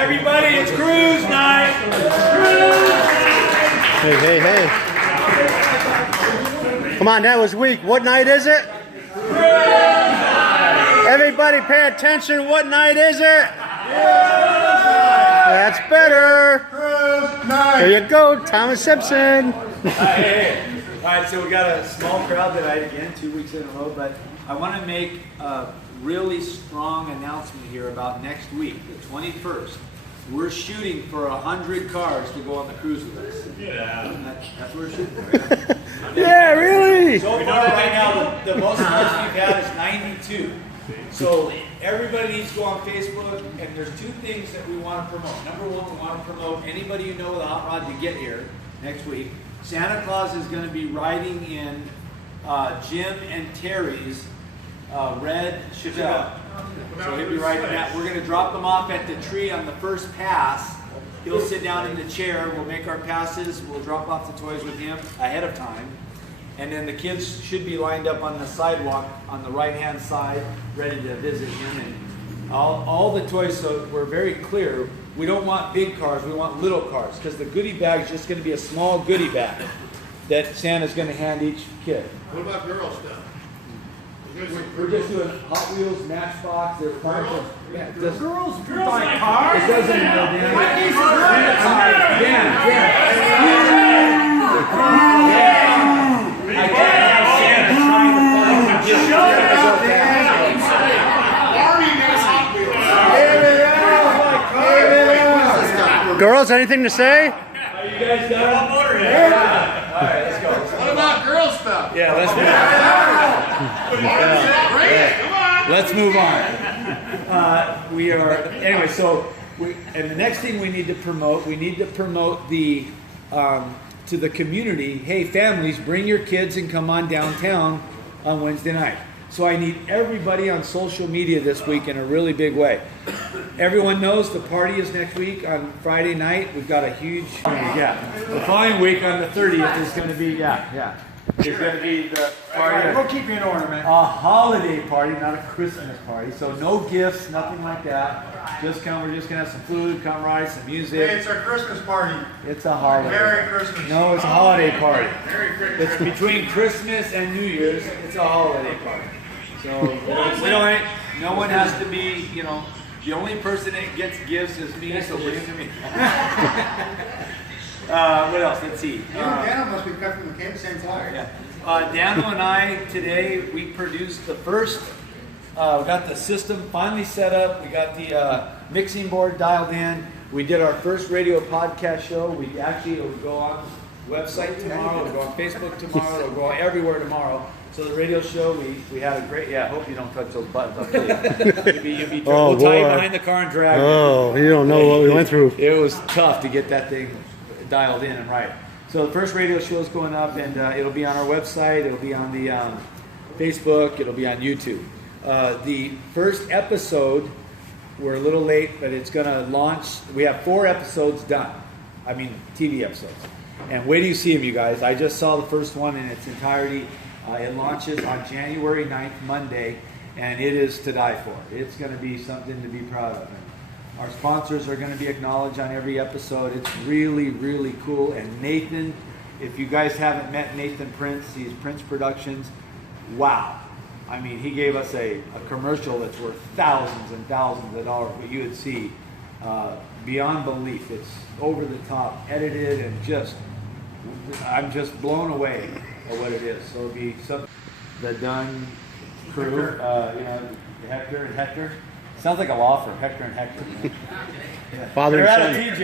Everybody, it's cruise night. Hey, hey, hey. Come on, that was weak. What night is it? Everybody pay attention. What night is it? That's better. There you go, Thomas Simpson. Hey. All right, so we got a small crowd tonight again, 2 weeks in a row, but I want to make a really strong announcement here about next week, the 21st. We're shooting for 100 cars to go on the cruise with us. Yeah. That's what we're shooting for. Yeah, really? So far right now, the most cars we've had is 92. So everybody needs to go on Facebook, and there's two things that we want to promote. Number one, we want to promote anybody you know with a hot rod to get here next week. Santa Claus is going to be riding in Jim and Terry's red Chevelle. So he'll be riding that. We're going to drop them off at the tree on the first pass. He'll sit down in the chair. We'll make our passes. We'll drop off the toys with him ahead of time. And then the kids should be lined up on the sidewalk on the right-hand side, ready to visit him. And all the toys, so we're very clear. We don't want big cars, we want little cars, because the goodie bag is just going to be a small goodie bag that Santa's going to hand each kid. What about girl stuff? We're just doing Hot Wheels, Matchbox, they're fine. Girls buy cars? It doesn't know, Dan. I can't have Santa trying to find a gift. Girls, anything to say? You guys got it? Yeah. All right, let's go. What about girl stuff? Yeah, let's move on. We are, anyway, so, and the next thing we need to promote the, to the community, hey families, bring your kids and come on downtown on Wednesday night. So I need everybody on social media this week in a really big way. Everyone knows the party is next week on Friday night. We've got a huge, the following week on the 30th is going to be, it's going to be the party. We'll keep you in order, man. A holiday party, not a Christmas party. So no gifts, nothing like that. Just come, we're just going to have some food, camaraderie, some music. Hey, it's our Christmas party. It's a holiday. Merry Christmas. No, it's a holiday party. Merry Christmas. It's between Christmas and New Year's. It's a holiday party. So we don't, no one has to be, you know, the only person that gets gifts is me, so bring it to me. What else? Let's see. Dano must be cut from the same flower. Yeah. Dano and I today, we produced the first, we got the system finally set up. We got the mixing board dialed in. We did our first radio podcast show. We actually, it'll go on the website tomorrow, it'll go on Facebook tomorrow, it'll go everywhere tomorrow. So the radio show, we had a great, I hope you don't touch those buttons up there. You'd be Oh, we'll tie you boy. behind the car and drag it. Oh, you don't know what we went through. It was tough to get that thing dialed in and right. So the first radio show is going up, and it'll be on our website, it'll be on the Facebook, it'll be on YouTube. The first episode, we're a little late, but it's going to launch. We have 4 episodes done. I mean, TV episodes. And wait till you see them, you guys. I just saw the first one in its entirety. It launches on January 9th, Monday, and it is to die for. It's going to be something to be proud of. And our sponsors are going to be acknowledged on every episode. It's really, really cool. And Nathan, if you guys haven't met Nathan Prince, he's Prince Productions. Wow. I mean, he gave us a commercial that's worth thousands and thousands of dollars, but you would see beyond belief. It's over the top, edited, and I'm just blown away at what it is. So it'll be the Dunn crew, Hector and Hector. Sounds like a law firm, Hector and Hector. Father They're and out of son.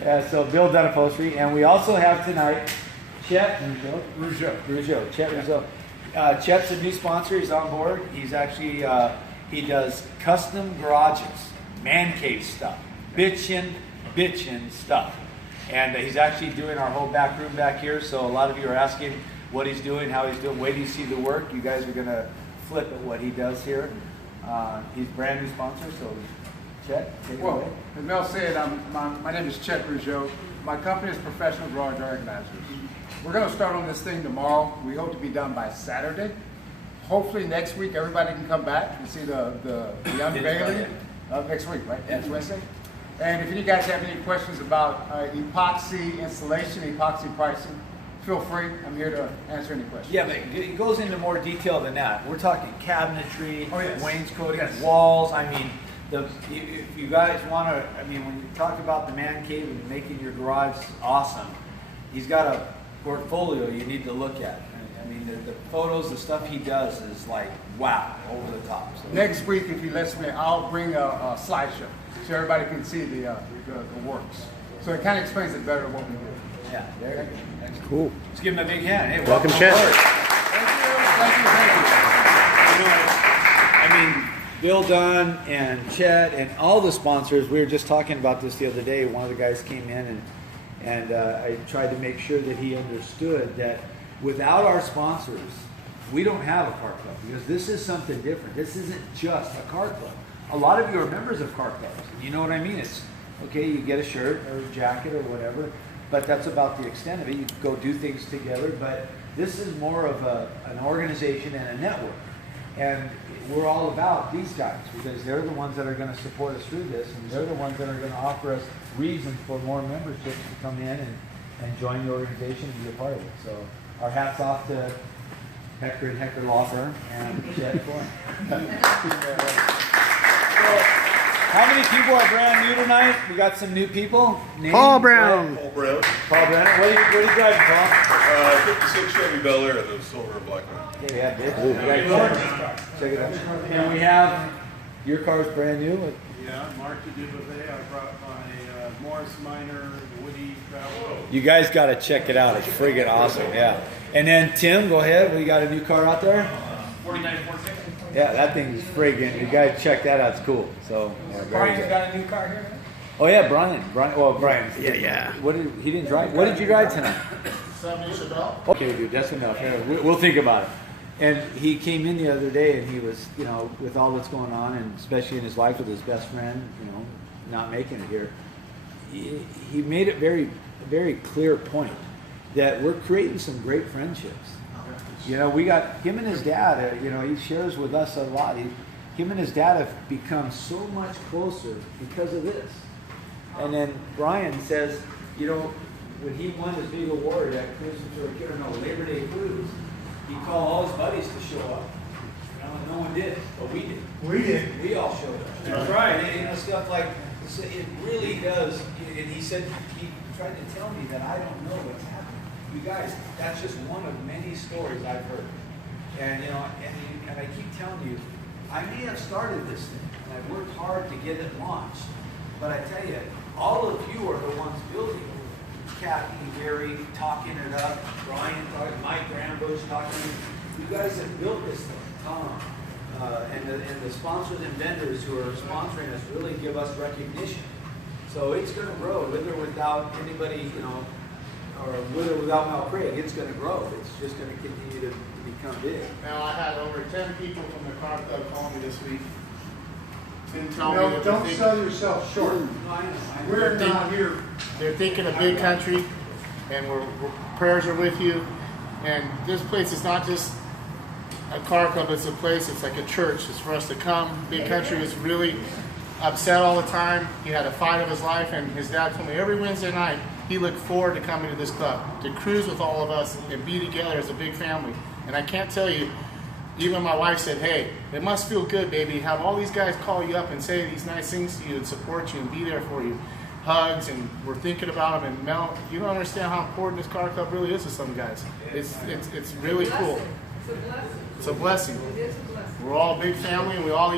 TJ. So Bill Dunn Upholstery, and we also have tonight Chet Rougeau. Chet Rougeau. Chet's a new sponsor. He's on board. He's actually he does custom garages, man cave stuff, bitchin' stuff. And he's actually doing our whole back room back here. So a lot of you are asking what he's doing, how he's doing. Wait till you see the work. You guys are going to flip at what he does here. He's a brand new sponsor. So Chet, take it away. Well, as Mel said, my name is Chet Rougeau. My company is Professional Garage Organizers. We're going to start on this thing tomorrow. We hope to be done by Saturday. Hopefully next week everybody can come back and see the unveiling. next week, right? Next Wednesday. And if you guys have any questions about epoxy installation, epoxy pricing, feel free. I'm here to answer any questions. Yeah, but it goes into more detail than that. We're talking cabinetry, wainscoting, Yes. walls. I mean, if you guys want to, I mean, when you talk about the man cave and making your garage awesome, he's got a portfolio you need to look at. I mean, the photos, the stuff he does is like, wow, over the top. So. Next week, if he lets me, I'll bring a slideshow so everybody can see the works. So it kind of explains it better what we do. Yeah, there you go. That's Cool. Let's give him a big hand. Hey, Welcome, Chet. aboard. Thank you. You know, I mean, Bill Dunn and Chet and all the sponsors, we were just talking about this the other day. One of the guys came in and I tried to make sure that he understood that without our sponsors, we don't have a car club because this is something different. This isn't just a car club. A lot of you are members of car clubs. You know what I mean? It's okay, you get a shirt or a jacket or whatever, but that's about the extent of it. You go do things together, but this is more of an organization and a network. And we're all about these guys because they're the ones that are going to support us through this, and they're the ones that are going to offer us reasons for more memberships to come in and join the organization and be a part of it. So our hats off to Hecker and Hecker Law Firm and Chet Foreman. How many people are brand new tonight? We got some new people. Name? Paul Brown. Paul Brown, Paul Brown. What are you driving, Paul? 56 Chevy Bel Air, the silver and black one. Yeah, bitch. Check it out. And we have your car's brand new. Yeah, Mark de Duvet. I brought my Morris Minor Woody Travel. You guys got to check it out. It's friggin' awesome. Yeah. And then Tim, go ahead. We got a new car out there. 4946. Yeah, that thing is friggin'. You guys check that out. It's cool. So yeah, very good. Got a new car here? Oh yeah, Brian. Well, Brian. Yeah. He didn't drive. What did you drive tonight? 70 Chevelle. Okay, dude, that's enough. Yeah, we'll think about it. And he came in the other day, and he was, you know, with all that's going on, and especially in his life with his best friend, you know, not making it here. He made it very, very clear point that we're creating some great friendships. You know, we got him and his dad. You know, he shares with us a lot. Him and his dad have become so much closer because of this. And then Brian says, you know, when he won his big award at Labor Day Cruise, he called all his buddies to show up. You know, no one did, but we did. We did. We all showed up. That's right. And, you know, stuff like it really does. And he said he tried to tell me that I don't know what's happening. You guys, that's just one of many stories I've heard. And you know, and I keep telling you, I may have started this thing, and I've worked hard to get it launched. But I tell you, all of you are the ones building it. Kathy, Gary, talking it up, Brian, Mike Rambush talking. You guys have built this thing, Tom, and the sponsors and vendors who are sponsoring us really give us recognition. So it's going to grow, with or without anybody, you know, or with or without Mel Craig, it's going to grow. It's just going to continue to become big. Now, I had over 10 people from the car club call me this week. And tell me No, that don't they think sell yourself short. I know. We're not here. they're thinking a big country, and prayers are with you. And this place is not just a car club, it's a place, it's like a church. It's for us to come. Big Country was really upset all the time. He had a fight of his life, and his dad told me every Wednesday night he looked forward to coming to this club, to cruise with all of us and be together as a big family. And I can't tell you, even my wife said, hey, it must feel good, baby, have all these guys call you up and say these nice things to you and support you and be there for you. Hugs, and we're thinking about them. And Mel, you don't understand how important this car club really is to some guys. It's really cool. It's a blessing. We're all a big family, and we all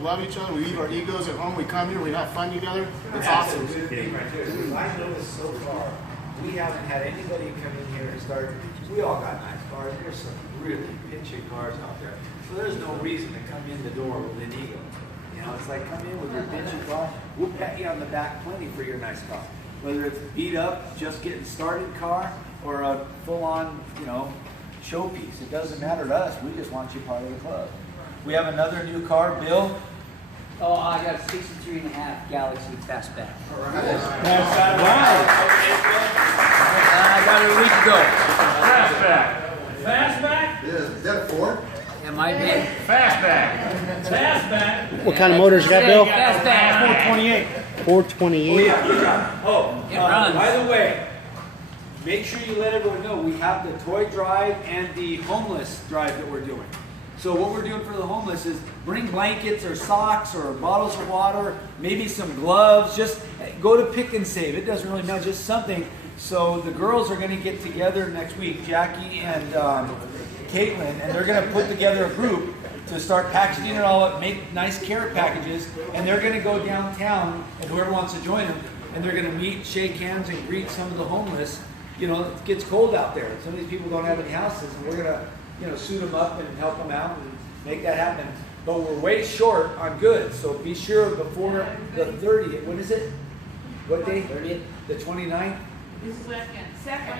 love each other. We leave our egos at home. We come here. We have fun together. It's awesome. I noticed so far, we haven't had anybody come in here and start. We all got nice cars. There's some really pitching cars out there. So there's no reason to come in the door with an ego. You know, it's like come in with your pitching car. We'll pat you on the back plenty for your nice car. Whether it's beat up, just getting started car, or a full-on, you know, showpiece. It doesn't matter to us. We just want you part of the club. We have another new car, Bill. Oh, I got a 63.5 Galaxy Fastback. I got it a week ago. Fastback? Is that a Ford? It might be. What kind of motors you got, Bill? Fastback. 428. 428. Yeah, good job. Oh, It runs. by the way, make sure you let everyone know we have the toy drive and the homeless drive that we're doing. So what we're doing for the homeless is bring blankets or socks or bottles of water, maybe some gloves. Just go to Pick and Save. It doesn't really matter, just something. So the girls are going to get together next week, Jackie and Caitlin, and they're going to put together a group to start packaging it all up, make nice carrot packages, and they're going to go downtown, and whoever wants to join them, and they're going to meet, shake hands, and greet some of the homeless. You know, it gets cold out there. Some of these people don't have any houses, and we're going to, you know, suit them up and help them out and make that happen. But we're way short on goods, so be sure before the 30th. What is it? What day? 30th. The 29th? Second.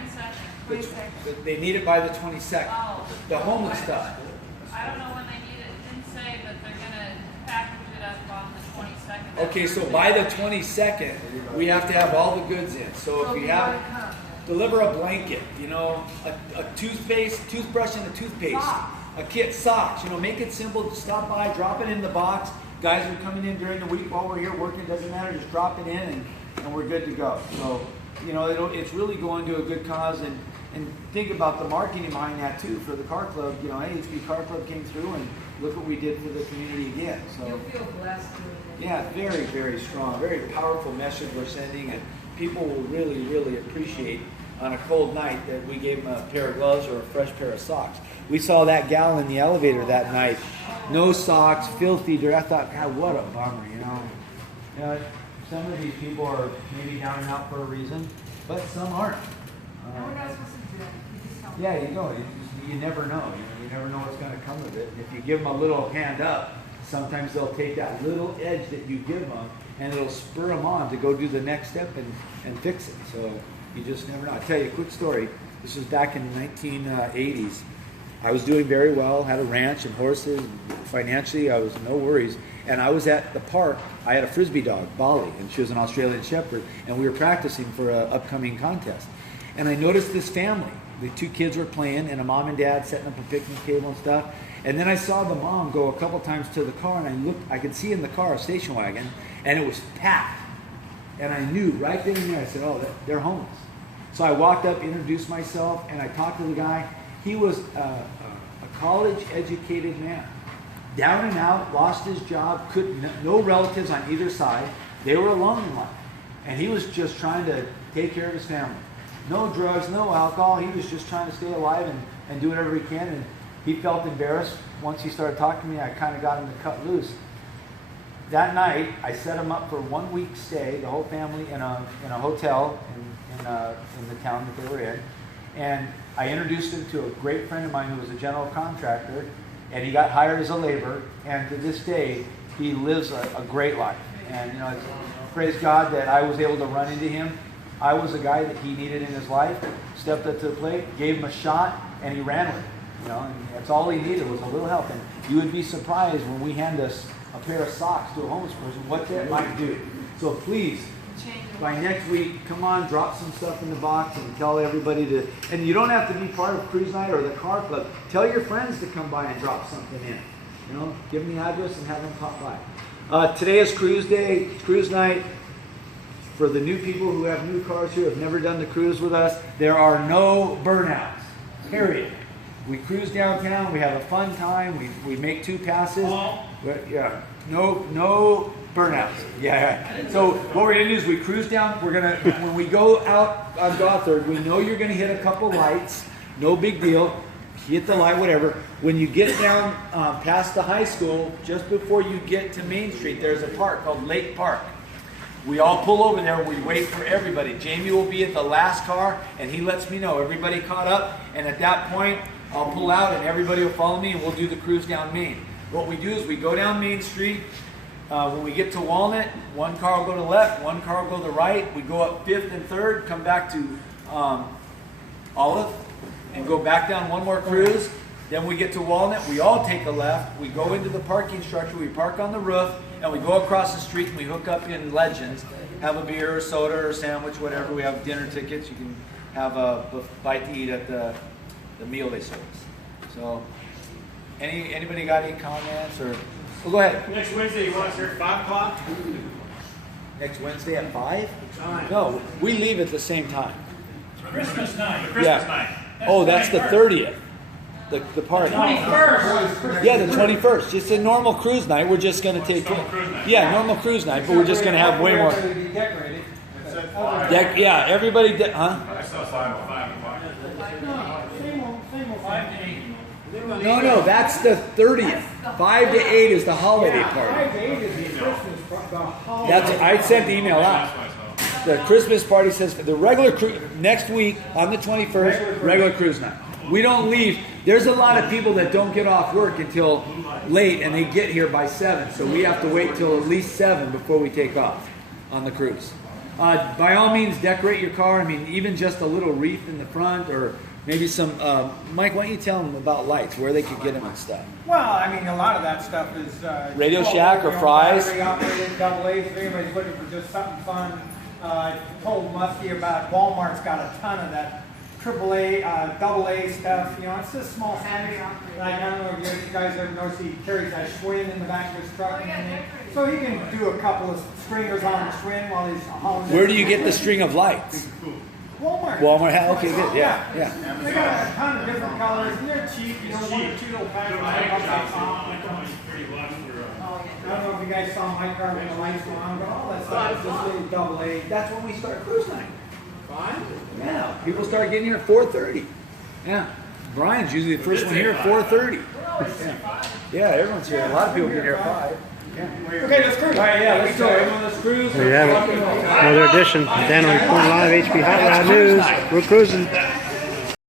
They need it by the 22nd. Oh. The homeless stuff. I don't know when they need it. It didn't say, but they're gonna package it up on the 22nd. Okay, so by the 22nd, we have to have all the goods in. So if you have, deliver a blanket, you know, a toothbrush and a toothpaste, a kit, socks, you know, make it simple. Just stop by, drop it in the box. Guys are coming in during the week while we're here working, doesn't matter, just drop it in and we're good to go. So, you know, it's really going to a good cause, and think about the marketing behind that too for the car club. You know, hey, HB Car Club came through and look what we did for the community again. So You'll feel blessed doing it. yeah, very, very strong, very powerful message we're sending, and people will really, really appreciate on a cold night that we gave them a pair of gloves or a fresh pair of socks. We saw that gal in the elevator that night, no socks, filthy dirt. I thought, God, what a bummer, you know. You know, some of these people are maybe down and out for a reason, but some aren't. We're not supposed to do it. You just don't. Yeah, you go. You never know. You never know what's going to come of it. If you give them a little hand up, sometimes they'll take that little edge that you give them, and it'll spur them on to go do the next step and fix it. So you just never know. I'll tell you a quick story. This was back in the 1980s. I was doing very well, had a ranch and horses. Financially, I was no worries. And I was at the park. I had a Frisbee dog, Bolly, and she was an Australian Shepherd, and we were practicing for an upcoming contest. And I noticed this family. The two kids were playing, and a mom and dad setting up a picnic table and stuff. And then I saw the mom go a couple times to the car, and I could see in the car a station wagon, and it was packed. And I knew right then and there, I said, oh, they're homeless. So I walked up, introduced myself, and I talked to the guy. He was a college-educated man. Down and out, lost his job, no relatives on either side. They were alone in life. And he was just trying to take care of his family. No drugs, no alcohol. He was just trying to stay alive and do whatever he can. And he felt embarrassed. Once he started talking to me, I kind of got him to cut loose. That night, I set him up for 1 week stay, the whole family in a hotel in the town that they were in. And I introduced him to a great friend of mine who was a general contractor, and he got hired as a laborer. And to this day, he lives a great life. And you know, praise God that I was able to run into him. I was a guy that he needed in his life. Stepped up to the plate, gave him a shot, and he ran with it. You know, and that's all he needed was a little help. And you would be surprised when we hand us a pair of socks to a homeless person, what that might do. So please, by next week, come on, drop some stuff in the box and tell everybody to, and you don't have to be part of cruise night or the car club. Tell your friends to come by and drop something in. You know, give them the address and have them pop by. Today is cruise day, it's cruise night. For the new people who have new cars who have never done the cruise with us, there are no burnouts, period. We cruise downtown, we have a fun time, we make 2 passes. But yeah, no burnouts. Yeah. So what we're gonna do is we cruise down. We're gonna, when we go out on Gothard, we know you're gonna hit a couple lights. No big deal. Hit the light, whatever. When you get down past the high school, just before you get to Main Street, there's a park called Lake Park. We all pull over there. We wait for everybody. Jamie will be at the last car, and he lets me know everybody caught up. And at that point, I'll pull out, and everybody will follow me, and we'll do the cruise down Main. What we do is we go down Main Street. When we get to Walnut, one car will go to the left, one car will go to the right. We go up 5th and 3rd, come back to Olive, and go back down one more cruise. Then we get to Walnut, we all take a left. We go into the parking structure, we park on the roof, and we go across the street and we hook up in Legends. Have a beer or soda or sandwich, whatever. We have dinner tickets. You can have a bite to eat at the meal they serve us. So Anybody got any comments or? Well, go ahead. Next Wednesday, you want us here at 5 o'clock? Next Wednesday at 5? No, we leave at the same time. Christmas night. Yeah. Christmas night. Oh, that's the 30th. The party. 21st. Yeah, the 21st. Just a normal cruise night. We're just going to take normal cruise night. Yeah, normal cruise night, but we're just going to have way more. It's at 5. Yeah, everybody. Huh? I saw 5 o'clock. Same old 5 to 8. No, that's the 30th. 5 to 8 is the holiday party. That's I sent the email out. The Christmas party says the regular next week on the 21st, regular cruise night. We don't leave. There's a lot of people that don't get off work until late, and they get here by 7. So we have to wait till at least 7 before we take off on the cruise. By all means, decorate your car. I mean, even just a little wreath in the front, or maybe some. Mike, why don't you tell them about lights, where they could get them and stuff? Well, I mean, a lot of that stuff is Radio Shack or Fry's. Battery operated double A's. If anybody's looking for just something fun, told Muskie about Walmart's got a ton of that AAA, double A stuff. You know, it's just small handy. Like, I don't know if you guys ever noticed he carries that Schwinn in the back of his truck. So he can do a couple of stringers on the Schwinn while he's hauling. Where do you get the string of lights? Walmart. Walmart. Okay, good. Yeah. They got a ton of different colors, and they're cheap. You know, 1 or 2 little packs. I don't know if you guys saw my car when the lights were on, but all that stuff is just little double A. That's when we start cruise night. Fine. Yeah, people start getting here at 4:30. Yeah, Brian's usually the first one here at 4:30. Yeah, everyone's here. A lot of people get here at 5. Yeah. Okay, let's cruise. All right, yeah, let's go. Everyone, let's cruise. There you have it. Another edition of Dano Reportin Live, HP Hot Rod News. We're cruising.